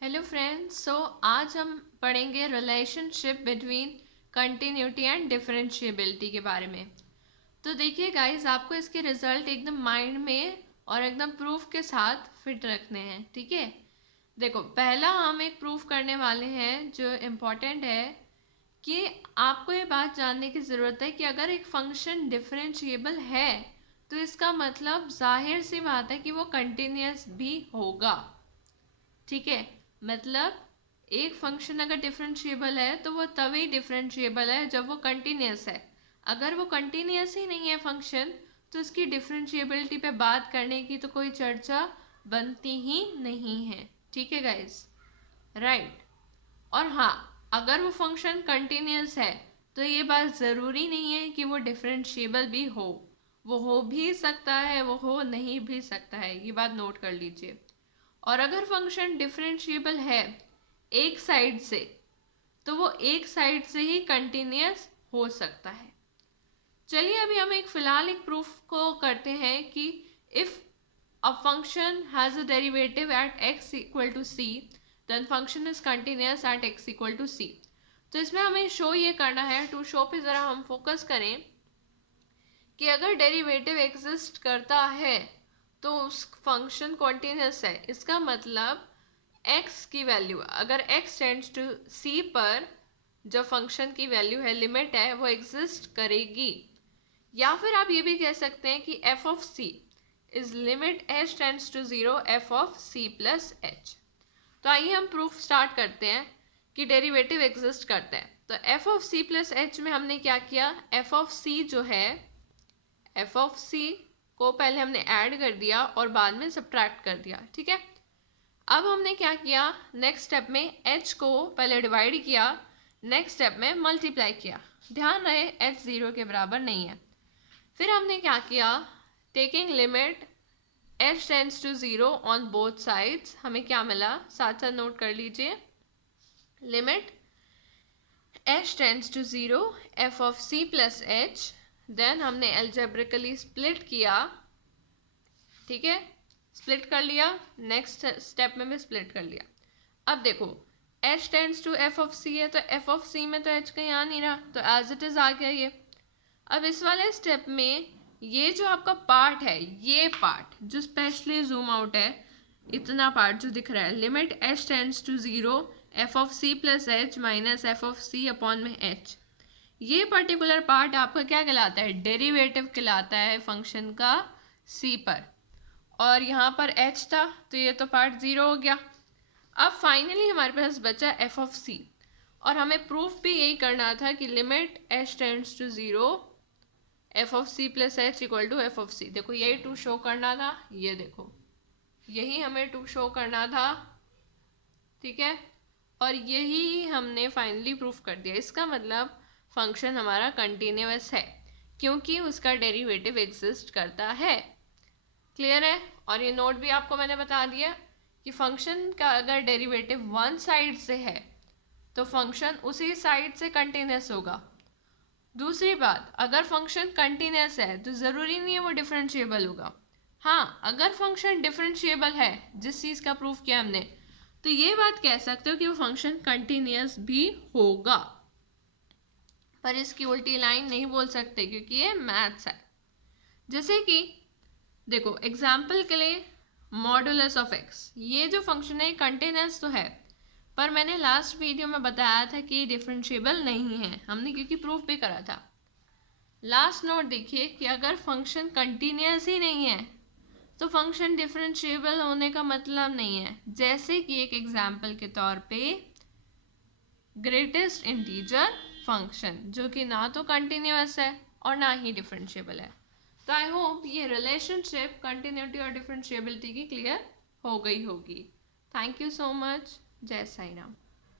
Hello friends, आज हम पढ़ेंगे relationship between continuity and differentiability के बारे में। तो देखिए गाइस, आपको इसके रिजल्ट एकदम माइंड में और एकदम प्रूफ के साथ फिट रखने हैं। ठीक है, देखो पहला हम एक प्रूफ करने वाले हैं जो इम्पोर्टेंट है कि आपको ये बात जानने की ज़रूरत है कि अगर एक फंक्शन डिफरेंशिएबल है तो इसका मतलब जाहिर सी बात है कि वो कंटिन्यूस भी होगा। ठीक है, मतलब एक फंक्शन अगर डिफरेंशिएबल है तो वो तभी डिफरेंशिएबल है जब वो कंटिन्यूस है। अगर वो कंटिन्यूस ही नहीं है फंक्शन तो उसकी डिफरेंशिएबिलिटी पे बात करने की तो कोई चर्चा बनती ही नहीं है। ठीक है गाइस, राइट। और हाँ, अगर वो फंक्शन कंटिन्यूस है तो ये बात ज़रूरी नहीं है कि वो डिफरेंशिएबल भी हो। वो हो भी सकता है, वो हो नहीं भी सकता है, ये बात नोट कर लीजिए। और अगर फंक्शन डिफरेंशिएबल है एक साइड से तो वो एक साइड से ही कंटिन्यूस हो सकता है। चलिए अभी हम फिलहाल एक प्रूफ को करते हैं कि if a function has a derivative at x equal to C then function is continuous at x equal to C. तो इसमें हमें शो ये करना है, टू शो पे ज़रा हम फोकस करें कि अगर डेरिवेटिव एग्जिस्ट करता है तो उस फंक्शन कॉन्टिन्यूस है। इसका मतलब x की वैल्यू अगर x टेंड्स टू c पर जो फंक्शन की वैल्यू है, लिमिट है, वो एग्जिस्ट करेगी। या फिर आप ये भी कह सकते हैं कि f of c is limit h tends to 0 f of c plus h। तो आइए हम प्रूफ स्टार्ट करते हैं कि डेरिवेटिव एग्जिस्ट करता है। तो f of c plus h में हमने क्या किया, f ऑफ c जो है, f ऑफ c को पहले हमने ऐड कर दिया और बाद में सब्ट्रैक्ट कर दिया। ठीक है, अब हमने क्या किया, नेक्स्ट स्टेप में h को पहले डिवाइड किया, नेक्स्ट स्टेप में मल्टीप्लाई किया। ध्यान रहे h 0 के बराबर नहीं है। फिर हमने क्या किया, taking limit h tends to 0 on both sides, हमें क्या मिला साथ साथ नोट कर लीजिए। Limit h tends to 0 f of c plus h, then हमने एल्जेब्रिकली स्प्लिट किया। ठीक है, स्प्लिट कर लिया, नेक्स्ट स्टेप में भी स्प्लिट कर लिया। अब देखो h tends to f of c है तो f ऑफ c में तो h कहीं आ नहीं रहा, तो एज इट इज आ गया ये। अब इस वाले स्टेप में ये जो आपका पार्ट है, ये पार्ट जो स्पेशली जूम आउट है, इतना पार्ट जो दिख रहा है, limit h tends to 0 f of c plus h minus f of c upon में h, ये पर्टिकुलर पार्ट आपका क्या कहलाता है, डेरिवेटिव कहलाता है फंक्शन का c पर। और यहाँ पर h था तो ये तो पार्ट 0 हो गया। अब फाइनली हमारे पास बचा f ऑफ c, और हमें प्रूफ भी यही करना था कि limit h tends to 0 f of c plus h equal to f of c। देखो यही टू शो करना था, ये देखो यही हमें टू शो करना था। ठीक है, और यही हमने फाइनली प्रूफ कर दिया। इसका मतलब फंक्शन हमारा कंटिन्यूअस है क्योंकि उसका डेरिवेटिव एग्जिस्ट करता है। क्लियर है, और ये नोट भी आपको मैंने बता दिया कि फंक्शन का अगर डेरिवेटिव वन साइड से है तो फंक्शन उसी साइड से कंटिन्यूस होगा। दूसरी बात, अगर फंक्शन कंटिन्यूस है तो ज़रूरी नहीं है वो डिफरेंशिएबल होगा। हाँ, अगर फंक्शन डिफरेंशिएबल है, जिस चीज़ का प्रूफ किया हमने, तो ये बात कह सकते हो कि वो फंक्शन कंटिन्यूस भी होगा। पर इसकी उल्टी लाइन नहीं बोल सकते क्योंकि ये मैथ्स है। जैसे कि देखो एग्जाम्पल के लिए मॉडुलस ऑफ एक्स, ये जो फंक्शन है कंटिन्यूस तो है, पर मैंने लास्ट वीडियो में बताया था कि डिफरेंशिएबल नहीं है, हमने क्योंकि प्रूफ भी करा था। लास्ट नोट देखिए कि अगर फंक्शन कंटिन्यूस ही नहीं है तो फंक्शन डिफरेंशिएबल होने का मतलब नहीं है। जैसे कि एक एग्जाम्पल के तौर पे ग्रेटेस्ट इंटीजर फंक्शन, जो कि ना तो कंटिन्यूस है और ना ही डिफरेंशिएबल है। तो आई होप ये रिलेशनशिप कंटिन्यूटी और डिफरेंशिएबिलिटी की क्लियर हो गई होगी। Thank you so much. जय साई राम।